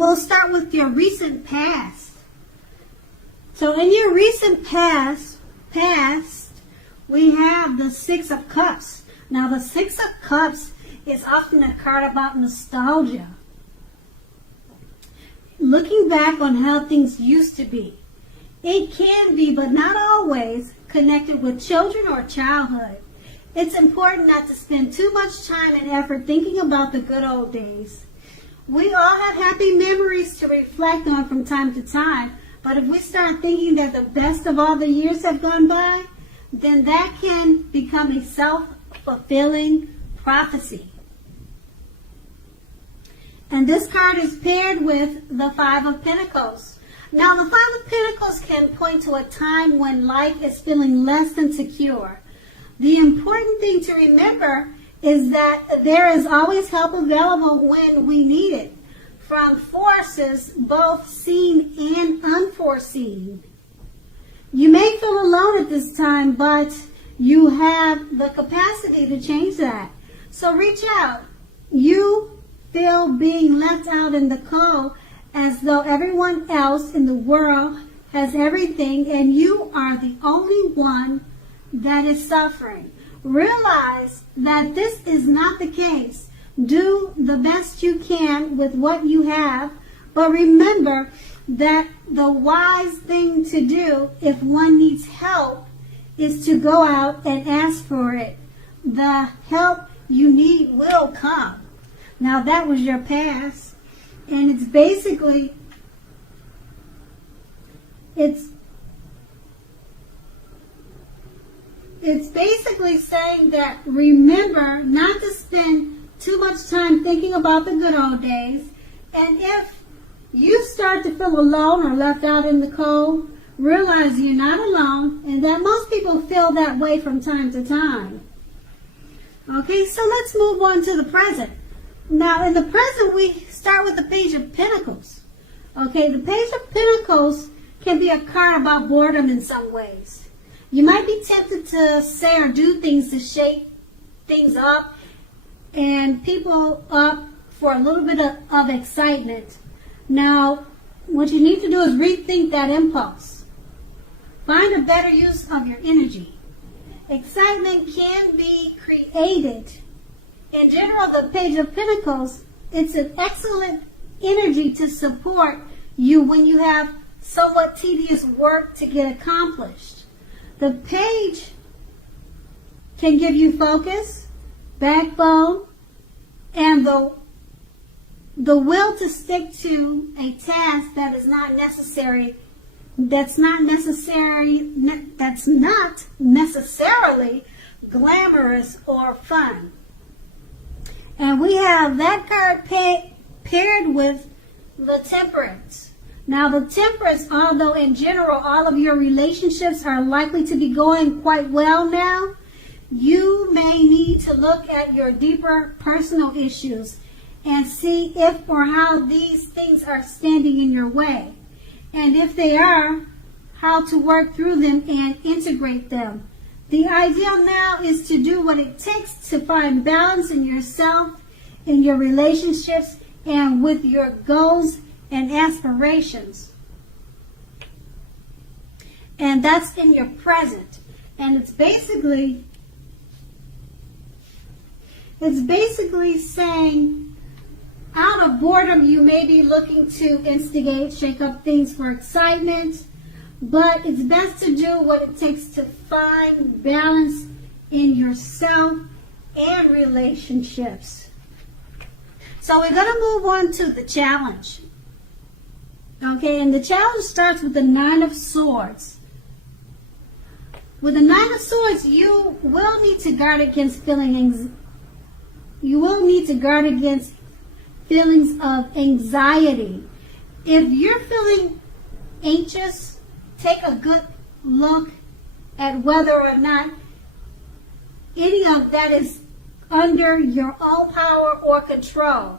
We'll start with your recent past. So in your recent past, we have the Six of Cups. Now the Six of Cups is often a card about nostalgia. Looking back on how things used to be. It can be, but not always, connected with children or childhood. It's important not to spend too much time and effort thinking about the good old days. We all have happy memories to reflect on from time to time, but if we start thinking that the best of all the years have gone by, then that can become a self-fulfilling prophecy. And this card is paired with the Five of Pentacles. Now, the Five of Pentacles can point to a time when life is feeling less than secure. The important thing to remember is that there is always help available when we need it, from forces both seen and unforeseen. You may feel alone at this time, but you have the capacity to change that. So reach out. You feel being left out in the cold as though everyone else in the world has everything and you are the only one that is suffering. Realize that this is not the case. Do the best you can with what you have, but remember that the wise thing to do if one needs help is to go out and ask for it. The help you need will come. Now that was your past, and it's basically saying that remember not to spend too much time thinking about the good old days, and if you start to feel alone or left out in the cold, realize you're not alone and that most people feel that way from time to time. Okay, so let's move on to the present. Now, in the present, we start with the Page of Pentacles. Okay, the Page of Pentacles can be a card about boredom in some ways. You might be tempted to say or do things to shake things up and people up for a little bit of excitement. Now, what you need to do is rethink that impulse. Find a better use of your energy. Excitement can be created. In general, the Page of Pentacles, it's an excellent energy to support you when you have somewhat tedious work to get accomplished. The page can give you focus, backbone, and the will to stick to a task that's not necessarily glamorous or fun. And we have that card paired with the Temperance. Now the Temperance, although in general all of your relationships are likely to be going quite well now, you may need to look at your deeper personal issues and see if or how these things are standing in your way. And if they are, how to work through them and integrate them. The ideal now is to do what it takes to find balance in yourself, in your relationships, and with your goals and aspirations. And that's in your present. And it's basically saying, out of boredom, you may be looking to instigate, shake up things for excitement, but it's best to do what it takes to find balance in yourself and relationships. So we're going to move on to the challenge. Okay, and the challenge starts with the Nine of Swords. With the Nine of Swords, you will need to guard against feelings of anxiety. If you're feeling anxious, take a good look at whether or not any of that is under your own power or control.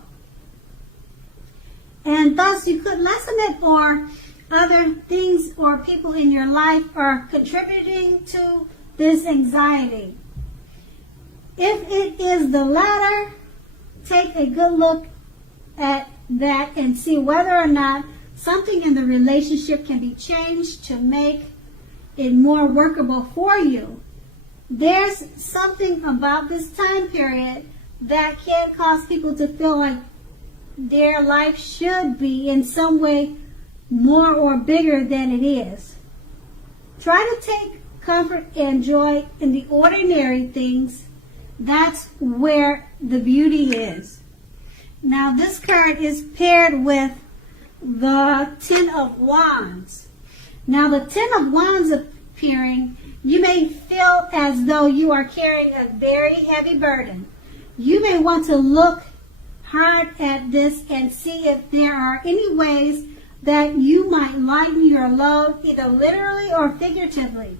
And thus you could lessen it, or other things or people in your life are contributing to this anxiety. If it is the latter, take a good look at that and see whether or not something in the relationship can be changed to make it more workable for you. There's something about this time period that can cause people to feel like their life should be in some way more or bigger than it is. Try to take comfort and joy in the ordinary things. That's where the beauty is. Now this card is paired with the Ten of Wands. Now the Ten of Wands appearing, you may feel as though you are carrying a very heavy burden. You may want to look hard at this and see if there are any ways that you might lighten your load, either literally or figuratively.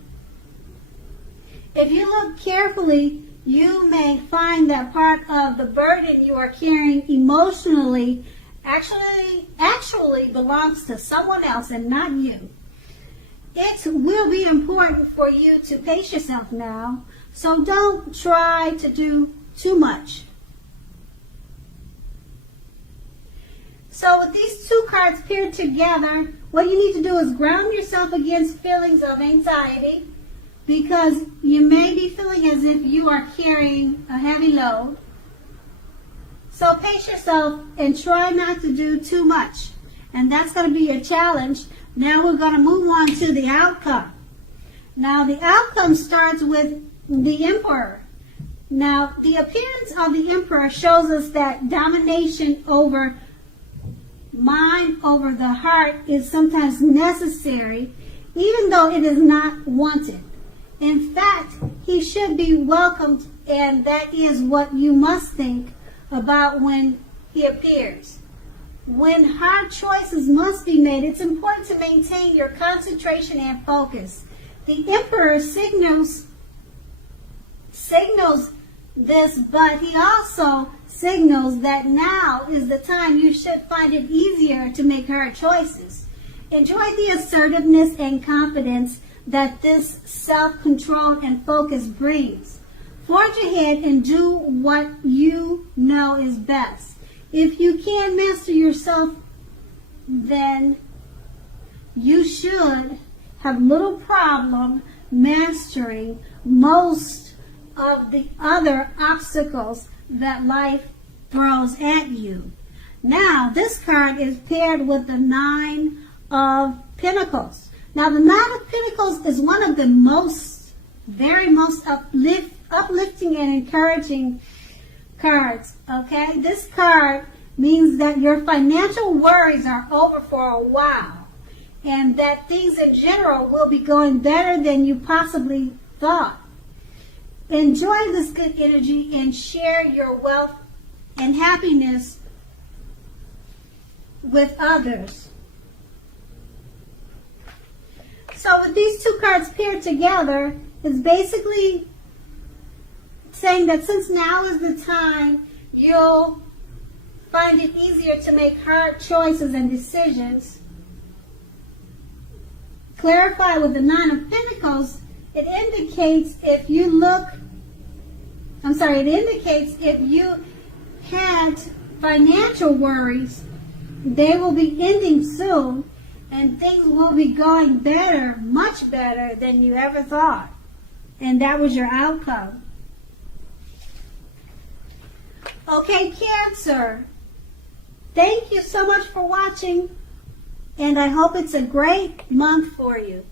If you look carefully, you may find that part of the burden you are carrying emotionally actually belongs to someone else and not you. It will be important for you to pace yourself now, so don't try to do too much. So with these two cards paired together, what you need to do is ground yourself against feelings of anxiety, because you may be feeling as if you are carrying a heavy load. So pace yourself and try not to do too much. And that's going to be your challenge. Now we're going to move on to the outcome. Now the outcome starts with the Emperor. Now the appearance of the Emperor shows us that domination over mind, over the heart, is sometimes necessary, even though it is not wanted. In fact, he should be welcomed, and that is what you must think about when he appears. When hard choices must be made, it's important to maintain your concentration and focus. The Emperor signals this, but he also signals that now is the time you should find it easier to make hard choices. Enjoy the assertiveness and confidence that this self-control and focus brings. Forge ahead and do what you know is best. If you can master yourself, then you should have little problem mastering most of the other obstacles that life throws at you. Now, this card is paired with the Nine of Pentacles. Now, the Nine of Pentacles is one of the very most uplifting and encouraging cards, okay? This card means that your financial worries are over for a while, and that things in general will be going better than you possibly thought. Enjoy this good energy and share your wealth and happiness with others. So with these two cards paired together, it's basically saying that since now is the time, you'll find it easier to make hard choices and decisions. Clarify with the Nine of Pentacles, it indicates if you had financial worries, they will be ending soon, and things will be going better, much better than you ever thought. And that was your outcome. Okay, Cancer. Thank you so much for watching, and I hope it's a great month for you.